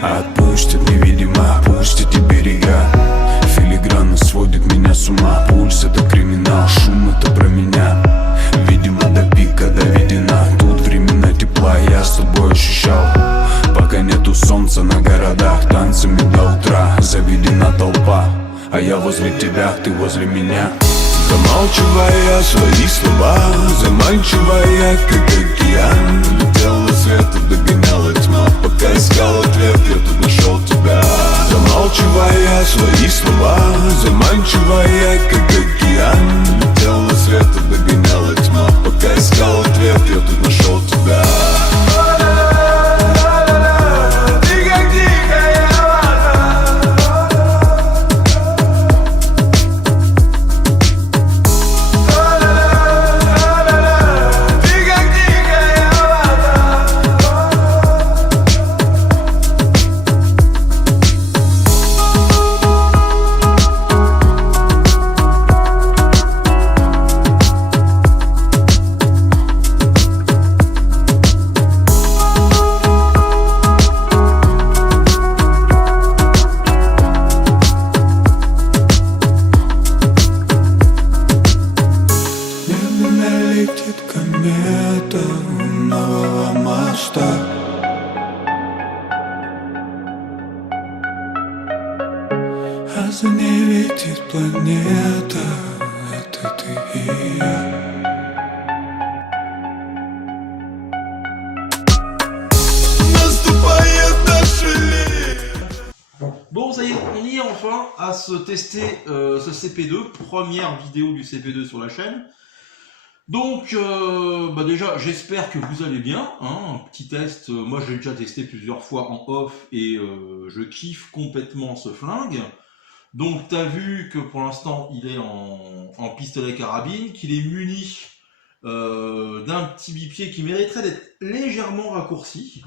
Отпустит невидимо, пустит и берега. Филигранно сводит меня с ума. Пульс — это криминал, шум — это про меня. Видимо, до пика доведена. Тут времена тепла я с тобой ощущал. Пока нету солнца на городах, танцами до утра заведена толпа. А я возле тебя, ты возле меня. Замалчивая свои слова, заманчивая, как океан. Летела света, догоняла тьма. Пока искал ответ, я тут нашел тебя. Замалчивая свои слова, заманчивая, как океан. Летела света, догоняла тьма. Пока искал ответ, я тут нашел тебя. Летит комета у нового моста. А за ней летит планета. Это ты и я. Наступает наше лето. Bon, ça y est, on y est enfin à se tester ce CP2, première vidéo du CP2 sur la chaîne. Donc, déjà, j'espère que vous allez bien, hein, un petit test, moi je l'ai déjà testé plusieurs fois en off et je kiffe complètement ce flingue. Donc, tu as vu que pour l'instant, il est en pistolet carabine, qu'il est muni d'un petit bipied qui mériterait d'être légèrement raccourci.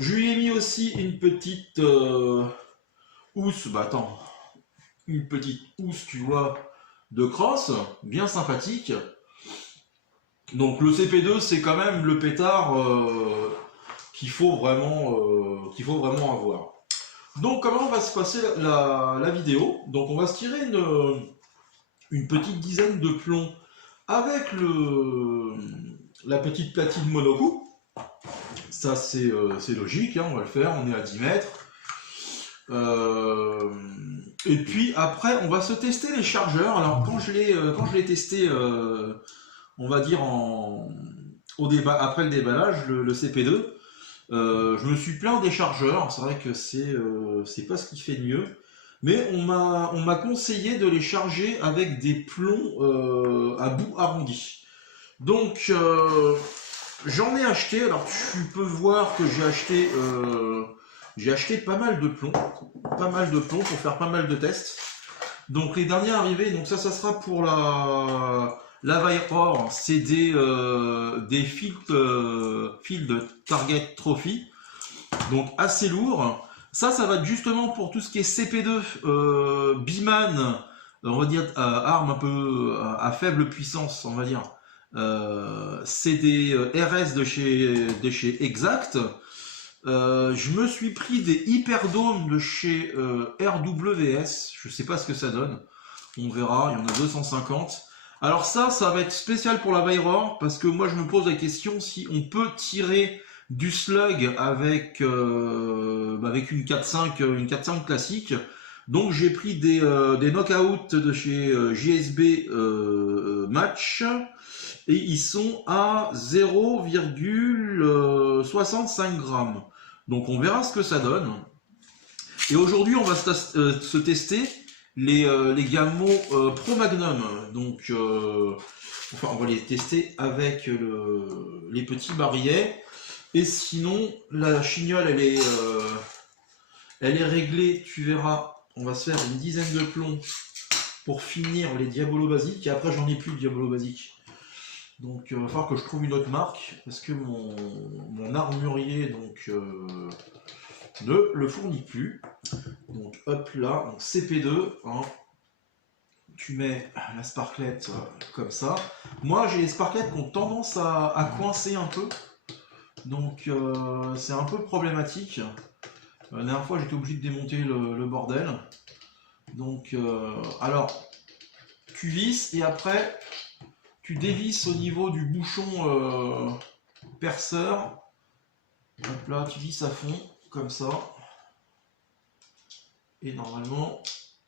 Je lui ai mis aussi une petite housse, une petite housse, tu vois, de crosse, bien sympathique. Donc le CP2 c'est quand même le pétard qu'il faut vraiment avoir. Donc comment va se passer la vidéo? Donc on va se tirer une petite dizaine de plombs avec la petite platine monocoup. Ça c'est logique, hein, on va le faire, on est à 10 mètres. Et puis après on va se tester les chargeurs. Alors quand je l'ai testé on va dire après le déballage, le CP2, je me suis plaint des chargeurs. C'est vrai que c'est pas ce qui fait de mieux, mais on m'a conseillé de les charger avec des plombs à bout arrondi. Donc j'en ai acheté. Alors tu peux voir que j'ai acheté pas mal de plombs pour faire pas mal de tests. Donc les derniers arrivés, donc ça sera pour la Vairor, c'est des Field Target Trophy, donc assez lourd. Ça va être justement pour tout ce qui est CP2, Biman, on va dire arme un peu à faible puissance, on va dire. C'est des RS de chez Exact. Je me suis pris des Hyperdome de chez RWS, je sais pas ce que ça donne, on verra, il y en a 250. Alors ça va être spécial pour la Vairor, parce que moi je me pose la question si on peut tirer du slug avec une 4.5 classique. Donc j'ai pris des knockouts de chez JSB Match, et ils sont à 0,65 grammes. Donc on verra ce que ça donne. Et aujourd'hui on va se tester les Gammo Pro Magnum. Donc on va les tester avec les petits barillets. Et sinon la chignole elle est réglée, tu verras, on va se faire une dizaine de plombs pour finir les diabolos basiques, et après j'en ai plus de diabolos basiques. Donc il va falloir que je trouve une autre marque, parce que mon armurier donc, ne le fournit plus. Donc hop là, donc CP2, hein, tu mets la sparklette comme ça. Moi j'ai les sparklettes qui ont tendance à coincer un peu, donc c'est un peu problématique. La dernière fois j'étais obligé de démonter le bordel. Donc alors tu visses et après tu dévisses au niveau du bouchon perceur. Hop là, tu visses à fond comme ça. Et normalement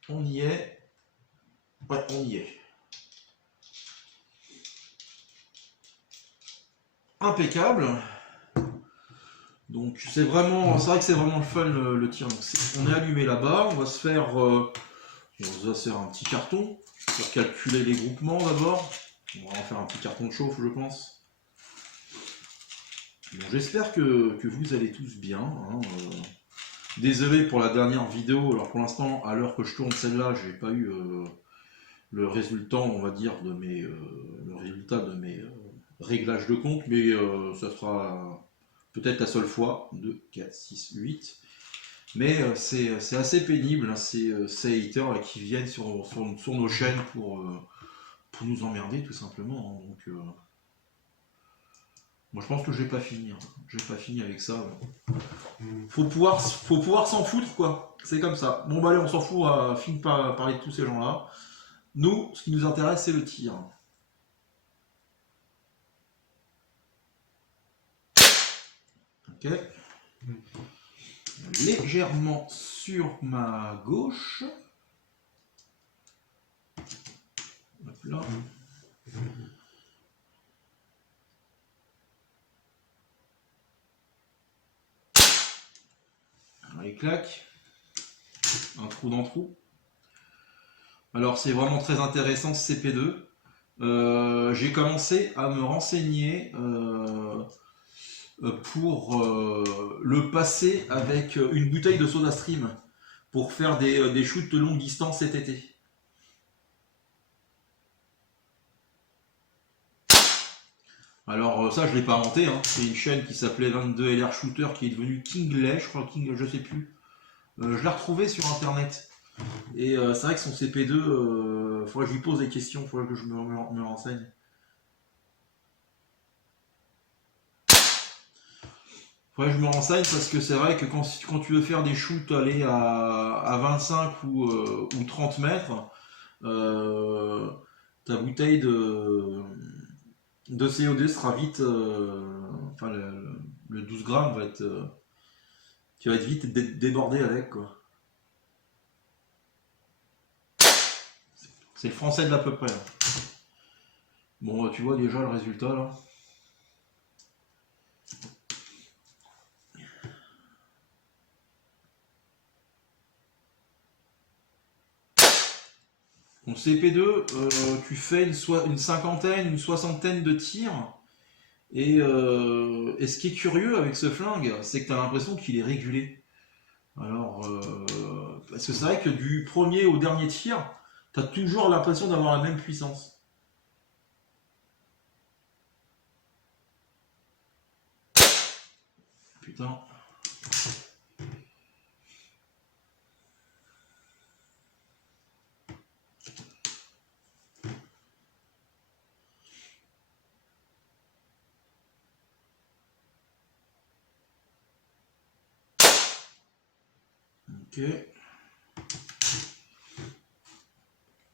on y est. Ouais, on y est. Impeccable. Donc c'est vrai que c'est vraiment le fun le tir. Donc, on est allumé là-bas, on va se faire un petit carton pour calculer les groupements d'abord. On va en faire un petit carton de chauffe, je pense. Bon, j'espère que vous allez tous bien. Hein. Désolé pour la dernière vidéo. Alors pour l'instant, à l'heure que je tourne celle-là, j'ai pas eu le résultat, on va dire, de mes réglages de compte, mais ça sera peut-être la seule fois, 2, 4, 6, 8. Mais c'est assez pénible, hein, ces haters qui viennent sur nos chaînes pour nous emmerder tout simplement. Hein. Donc, moi je pense que je vais pas finir. Je vais pas finir avec ça. Faut pouvoir s'en foutre, quoi. C'est comme ça. Bon bah allez, on s'en fout, finir par parler de tous ces gens-là. Nous, ce qui nous intéresse, c'est le tir. Ok. Légèrement sur ma gauche. Hop là. Allez, clac. Un trou dans trou. Alors c'est vraiment très intéressant ce CP2. J'ai commencé à me renseigner pour le passer avec une bouteille de soda stream pour faire des shoots de longue distance cet été. Alors ça je l'ai pas inventé, hein. C'est une chaîne qui s'appelait 22LR Shooter qui est devenue Kingley, je crois, je sais plus. Je l'ai retrouvé sur internet. Et c'est vrai que son CP2, faudrait que je lui pose des questions, faudrait que je me renseigne. Faudrait que je me renseigne parce que c'est vrai que quand tu veux faire des shoots aller à 25 ou 30 mètres, ta bouteille de CO2 sera vite, enfin le 12 grammes va être, tu vas être vite débordé avec, quoi. C'est le français de l'à peu près. Là. Bon, tu vois déjà le résultat là. Ton CP2, tu fais une cinquantaine, une soixantaine de tirs. Et ce qui est curieux avec ce flingue, c'est que tu as l'impression qu'il est régulé. Alors, parce que c'est vrai que du premier au dernier tir, tu as toujours l'impression d'avoir la même puissance. Putain. Ok.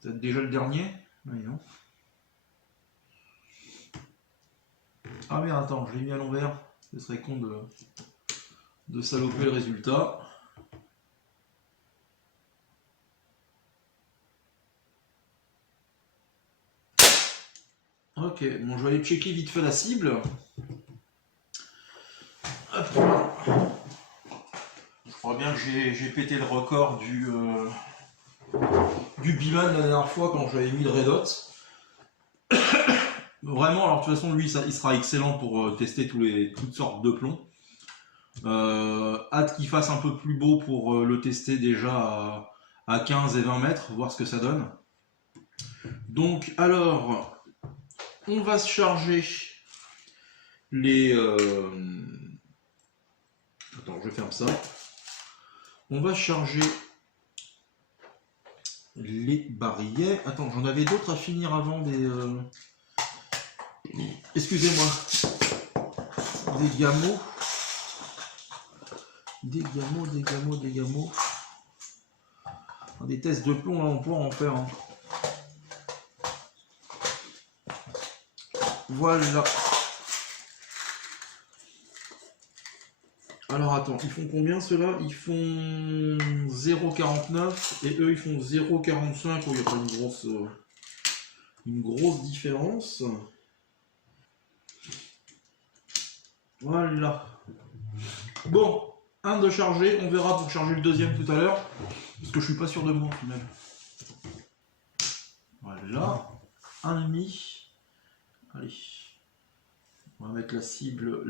Peut-être déjà le dernier? Oui, non. Ah mais attends, je l'ai mis à l'envers. Ce serait con de saloper le résultat. Ok, bon je vais aller checker vite fait la cible. Hop. Je crois bien que j'ai pété le record du Biman la dernière fois quand j'avais mis le Red Hot. Vraiment, alors de toute façon lui il sera excellent pour tester toutes sortes de plombs. Hâte qu'il fasse un peu plus beau pour le tester déjà à 15 et 20 mètres, voir ce que ça donne. Donc, alors, on va se charger les... Attends, je ferme ça. On va charger les barillet. Attends, j'en avais d'autres à finir avant des... Excusez-moi. Des gamots. Des gamots. Des tests de plomb, là, on pourra en faire. Hein. Voilà. Alors attends, ils font combien ceux-là? Ils font 0,49 et eux ils font 0,45. Il n'y a pas une grosse différence. Voilà. Bon, un de charger, on verra pour charger le deuxième tout à l'heure. Parce que je suis pas sûr de moi au final. Voilà. Un demi. Allez. On va mettre la cible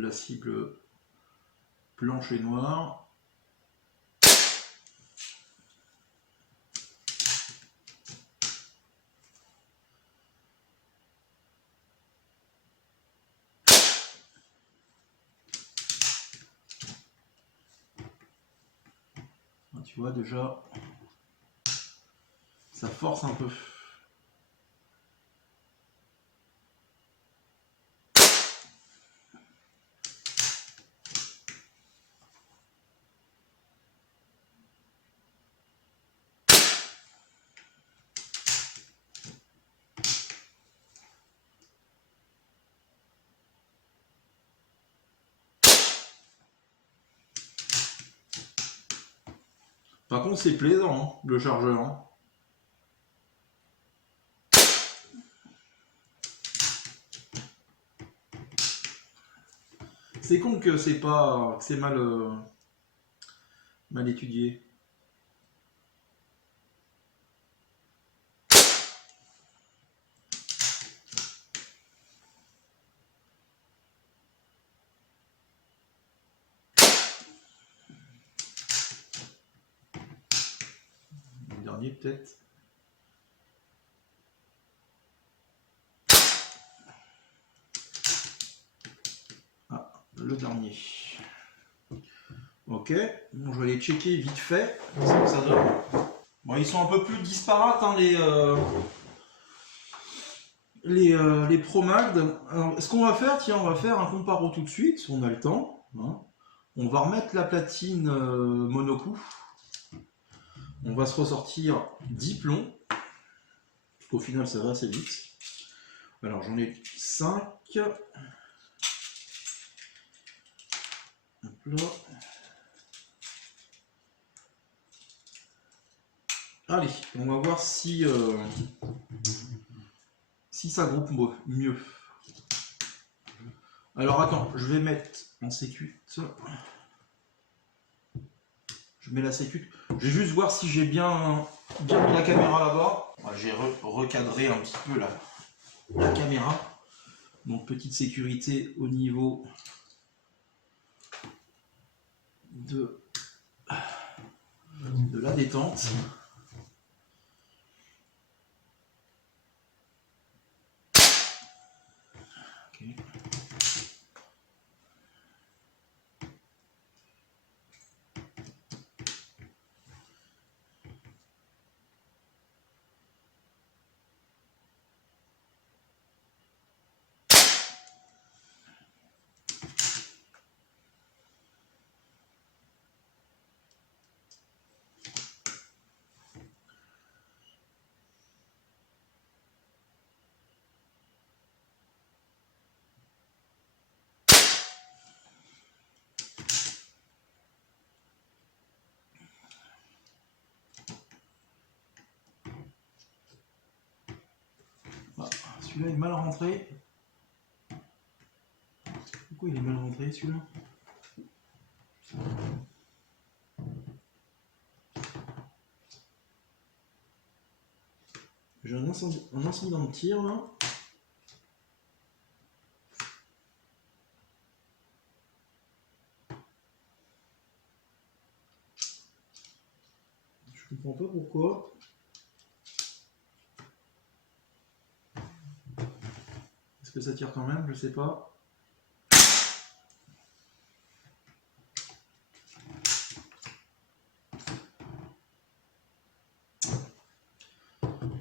blanche et noire. Tu vois déjà, ça force un peu. Par contre, c'est plaisant, hein, le chargeur. Hein. C'est con que c'est pas, que c'est mal étudié. Le dernier peut-être. Le dernier. Ok, bon, je vais aller checker vite fait ce que ça donne. Bon, ils sont un peu plus disparates, hein, les ProMag. Alors, ce qu'on va faire, tiens, on va faire un comparo tout de suite, si on a le temps. Hein. On va remettre la platine monocoup. On va se ressortir 10 plombs. Au final, ça va assez vite. Alors, j'en ai 5. Hop là. Allez, on va voir si ça groupe mieux. Alors attends, je vais mettre en sécute. Je mets la sécute. Je vais juste voir si j'ai bien mis la caméra là-bas. J'ai recadré un petit peu la caméra. Donc petite sécurité au niveau de la détente. Okay. Ah, celui-là est mal rentré. Pourquoi il est mal rentré celui-là? J'ai un incident de tir là. Je comprends comprends pas pourquoi. Est-ce que ça tire quand même? Je sais pas.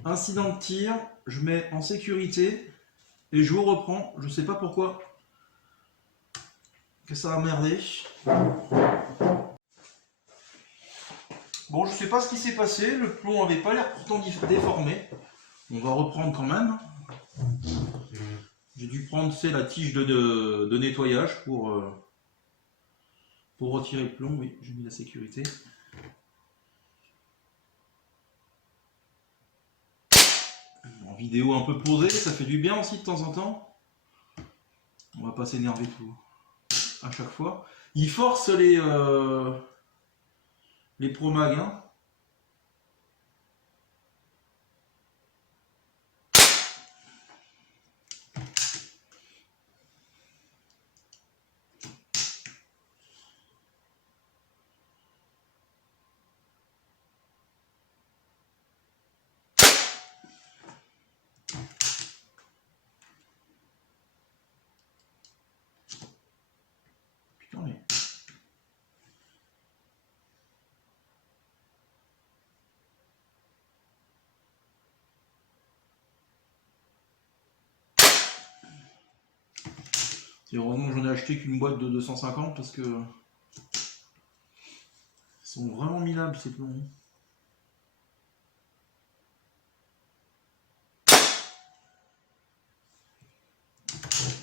Incident de tir, je mets en sécurité et je vous reprends. Je sais pas pourquoi que ça a merdé. Bon, je sais pas ce qui s'est passé. Le plomb avait pas l'air pourtant déformé. On va reprendre quand même. J'ai dû prendre, c'est la tige de nettoyage pour retirer le plomb. Oui, j'ai mis la sécurité. En vidéo un peu posée, ça fait du bien aussi de temps en temps. On va pas s'énerver tout à chaque fois. Ils forcent les Pro Mag, hein. Putain, mais... Et heureusement que j'en ai acheté qu'une boîte de 250 parce que ils sont vraiment minables ces plombs.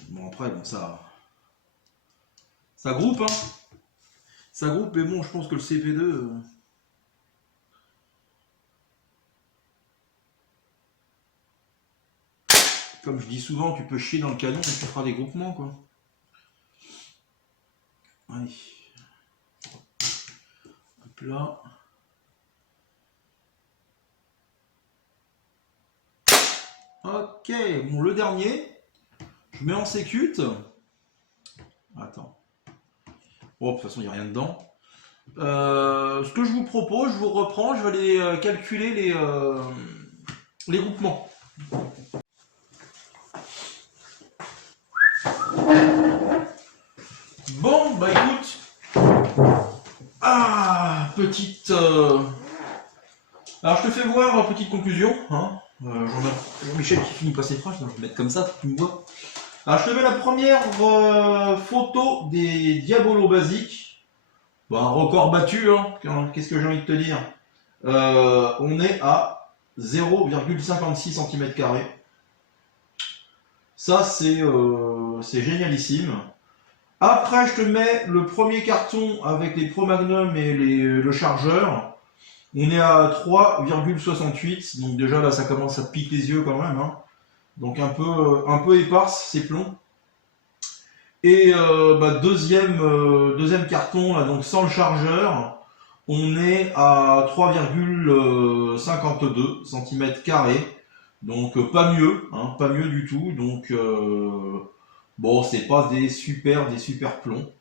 Bon après bon ça groupe, hein. Ça groupe, mais bon je pense que le CP2 comme je dis souvent, tu peux chier dans le canon et tu feras des groupements quoi. Allez. Hop là. Ok, bon le dernier, je mets en sécute. Attends. Oh, de toute façon il n'y a rien dedans. Ce que je vous propose, je vous reprends, je vais aller calculer les groupements. Bon, bah écoute. Ah, petite... Alors je te fais voir, petite conclusion. Hein. Jean-Michel qui finit pas ses phrases, je vais mettre comme ça, tu me vois. Alors je te mets la première photo des Diabolo basiques. Bon, un record battu, hein. Qu'est-ce que j'ai envie de te dire, on est à 0,56 cm². Ça c'est génialissime. Après je te mets le premier carton avec les Pro Magnum et le chargeur. On est à 3,68, donc déjà là ça commence à te piquer les yeux quand même, hein. Donc un peu éparse ces plombs. Et deuxième carton là, donc sans le chargeur, on est à 3,52 cm², donc pas mieux, hein, pas mieux du tout. Donc bon, c'est pas des super plombs.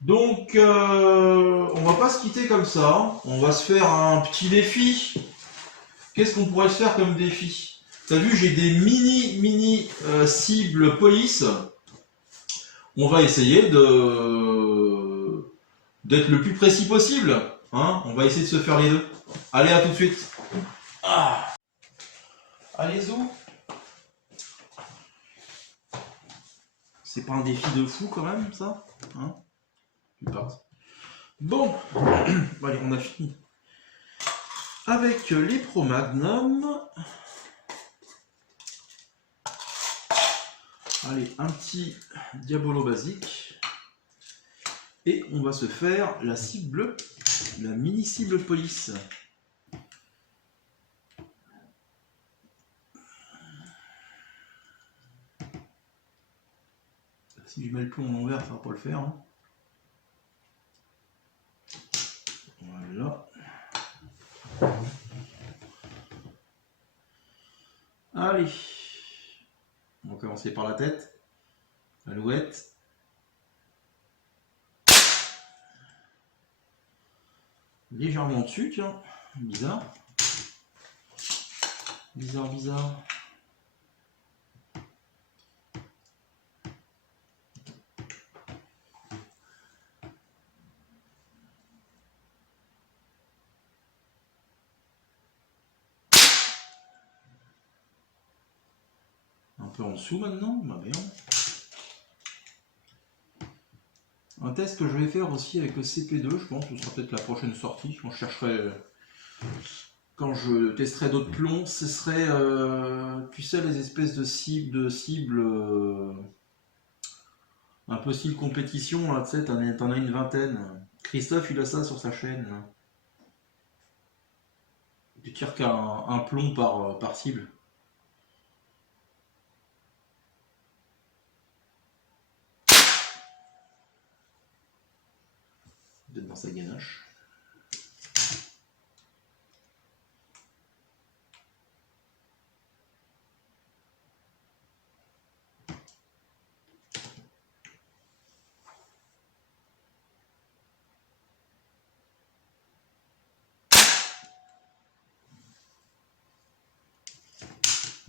Donc on va pas se quitter comme ça, on va se faire un petit défi. Qu'est-ce qu'on pourrait se faire comme défi? T'as vu, j'ai des mini cibles police. On va essayer d'être le plus précis possible, hein. On va essayer de se faire les deux. Allez, à tout de suite. Ah. Allez, zou. C'est pas un défi de fou quand même, ça, hein? Bon, allez, on a fini avec les Pro Magnum. Allez, un petit Diabolo basique. Et on va se faire la cible, la mini cible police. Si je mets le plomb en l'envers, ça va pas le faire, hein. Voilà. Allez. On va commencer par la tête. Alouette. Légèrement dessus, tiens. Bizarre. Bizarre. Un peu en dessous maintenant, bah bien. Un test que je vais faire aussi avec le CP2, je pense, ce sera peut-être la prochaine sortie, quand je chercherai, quand je testerai d'autres plombs, ce serait, tu sais, les espèces de cibles un peu style compétition, là, tu sais, t'en as une vingtaine. Christophe, il a ça sur sa chaîne. Là. Tu tires qu'un plomb par cible. Peut-être dans sa ganache.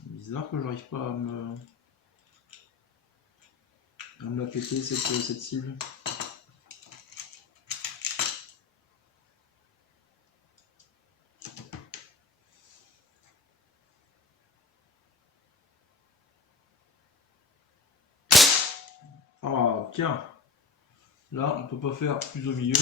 Bizarre que j'arrive pas à me la péter cette cible. Ah tiens, là on peut pas faire plus au milieu.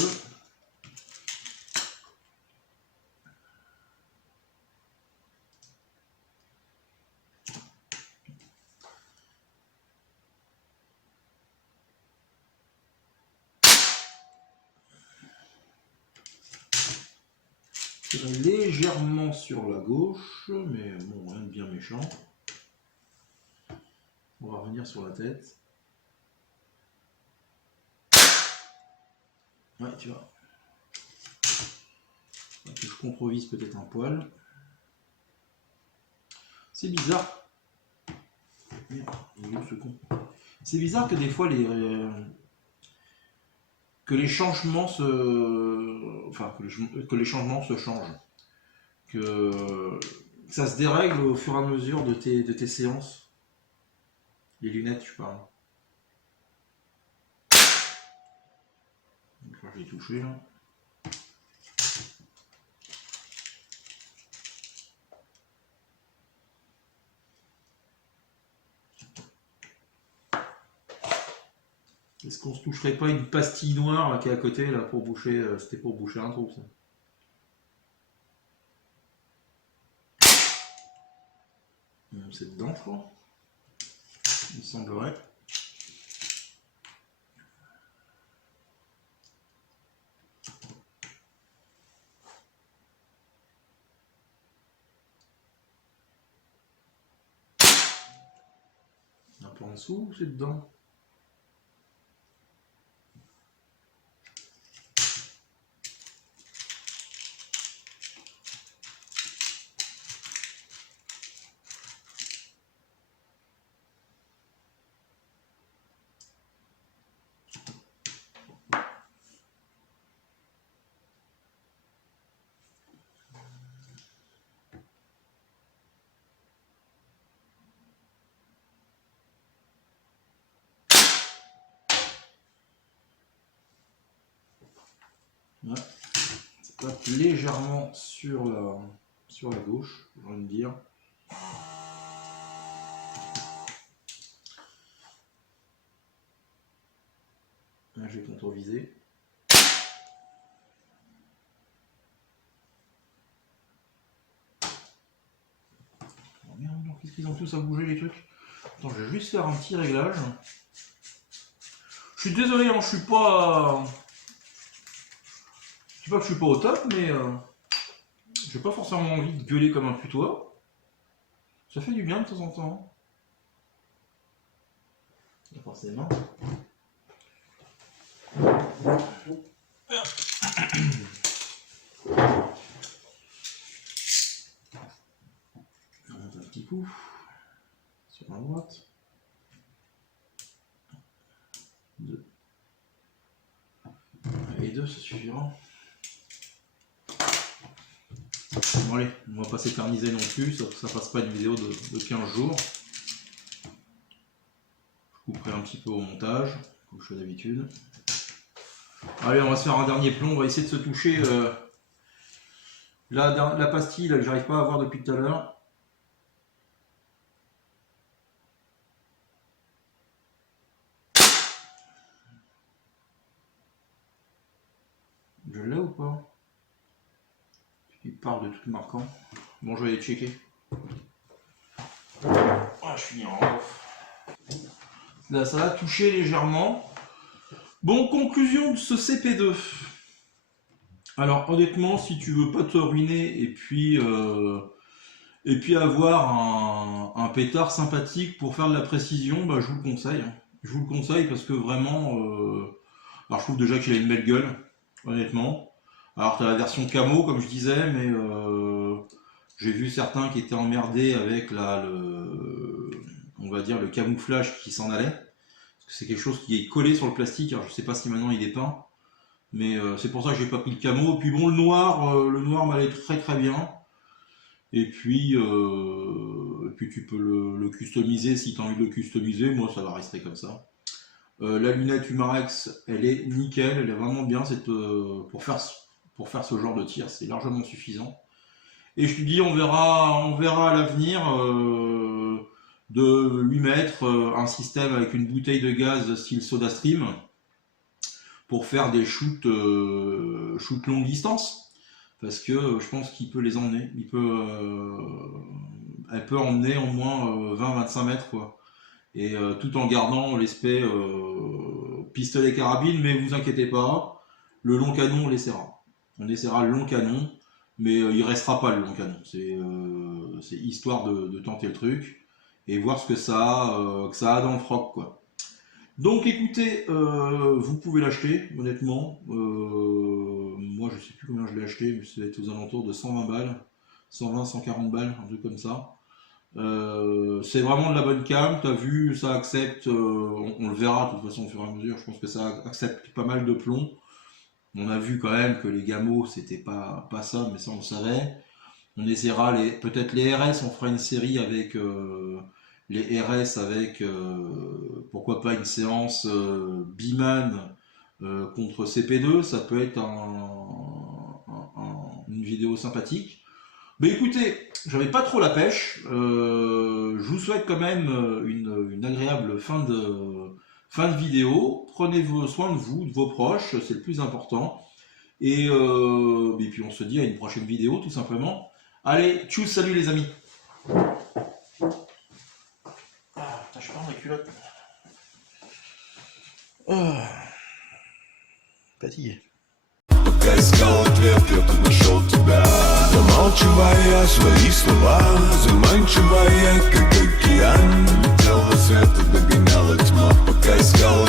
Légèrement sur la gauche, mais bon, rien de bien méchant. On va revenir sur la tête. Ouais, tu vois. Je controvise peut-être un poil. C'est bizarre. Merde, il est où ce con ? C'est bizarre que des fois que les changements que les changements se changent. Que ça se dérègle au fur et à mesure de tes séances. Les lunettes, je parle. Donc là, je vais toucher là. Est-ce qu'on se toucherait pas une pastille noire là, qui est à côté là pour boucher, c'était pour boucher un trou ça. C'est dedans je crois. Il semblerait. Un peu en dessous ou c'est dedans ? Ouais. Ça tape légèrement sur la gauche, j'ai envie de dire. Là, je vais contourviser. Oh merde, qu'est-ce qu'ils ont tous à bouger les trucs ? Attends, je vais juste faire un petit réglage. Je suis désolé, hein, je dis pas que je suis pas au top, mais j'ai pas forcément envie de gueuler comme un putois. Ça fait du bien de temps en temps. Pas forcément. On monte un petit coup sur la droite. 2. Et 2, ça suffira. Bon allez, on va pas s'éterniser non plus, ça passe pas une vidéo de 15 jours. Je couperai un petit peu au montage, comme je fais d'habitude. Allez, on va se faire un dernier plomb, on va essayer de se toucher la pastille là, que j'arrive pas à voir depuis tout à l'heure. Je l'ai ou pas? Il part de tout marquant. Bon, je vais aller checker. Ah, je finis en off. Là, ça va toucher légèrement. Bon, conclusion de ce CP2. Alors, honnêtement, si tu veux pas te ruiner et puis avoir un pétard sympathique pour faire de la précision, bah, je vous le conseille. Je vous le conseille parce que vraiment, alors je trouve déjà qu'il a une belle gueule, honnêtement. Alors, tu as la version camo, comme je disais, mais j'ai vu certains qui étaient emmerdés avec on va dire, le camouflage qui s'en allait. Parce que c'est quelque chose qui est collé sur le plastique. Alors, je sais pas si maintenant il est peint, mais c'est pour ça que j'ai pas pris le camo. Et puis bon, le noir m'allait très très bien. Et puis tu peux le customiser si tu as envie de le customiser. Moi, ça va rester comme ça. La lunette Humarex, elle est nickel, elle est vraiment bien. Pour faire ce genre de tir, c'est largement suffisant. Et je te dis, on verra à l'avenir de lui mettre un système avec une bouteille de gaz style SodaStream pour faire des shoots longue distance. Parce que je pense qu'il peut les emmener. Elle peut emmener au moins 20-25 mètres, quoi. Et tout en gardant l'aspect pistolet carabine, mais vous inquiétez pas, le long canon on laissera. On essaiera le long canon, mais il restera pas le long canon. C'est histoire de tenter le truc et voir ce que ça a dans le froc, quoi. Donc écoutez, vous pouvez l'acheter, honnêtement. Moi je sais plus combien je l'ai acheté, mais ça va être aux alentours de 120 balles, 120, 140 balles, un truc comme ça. C'est vraiment de la bonne cam, t'as vu, ça accepte, on le verra de toute façon au fur et à mesure, je pense que ça accepte pas mal de plomb. On a vu quand même que les gamos c'était pas ça, mais ça on le savait. On essaiera peut-être les RS, on fera une série avec les RS avec pourquoi pas une séance Biman contre CP2, ça peut être une vidéo sympathique. Mais écoutez, j'avais pas trop la pêche. Je vous souhaite quand même une agréable fin de vidéo. Prenez soin de vous, de vos proches, c'est le plus important. Et puis on se dit à une prochaine vidéo, tout simplement. Allez, tchuss, salut les amis. Ah, putain, je perds ma culotte. Fatigué. Искал ответ, я тут нашел тебя. Замалчивая свои слова, заманчивая, как океан. Летел во свет и догоняла тьма, пока искал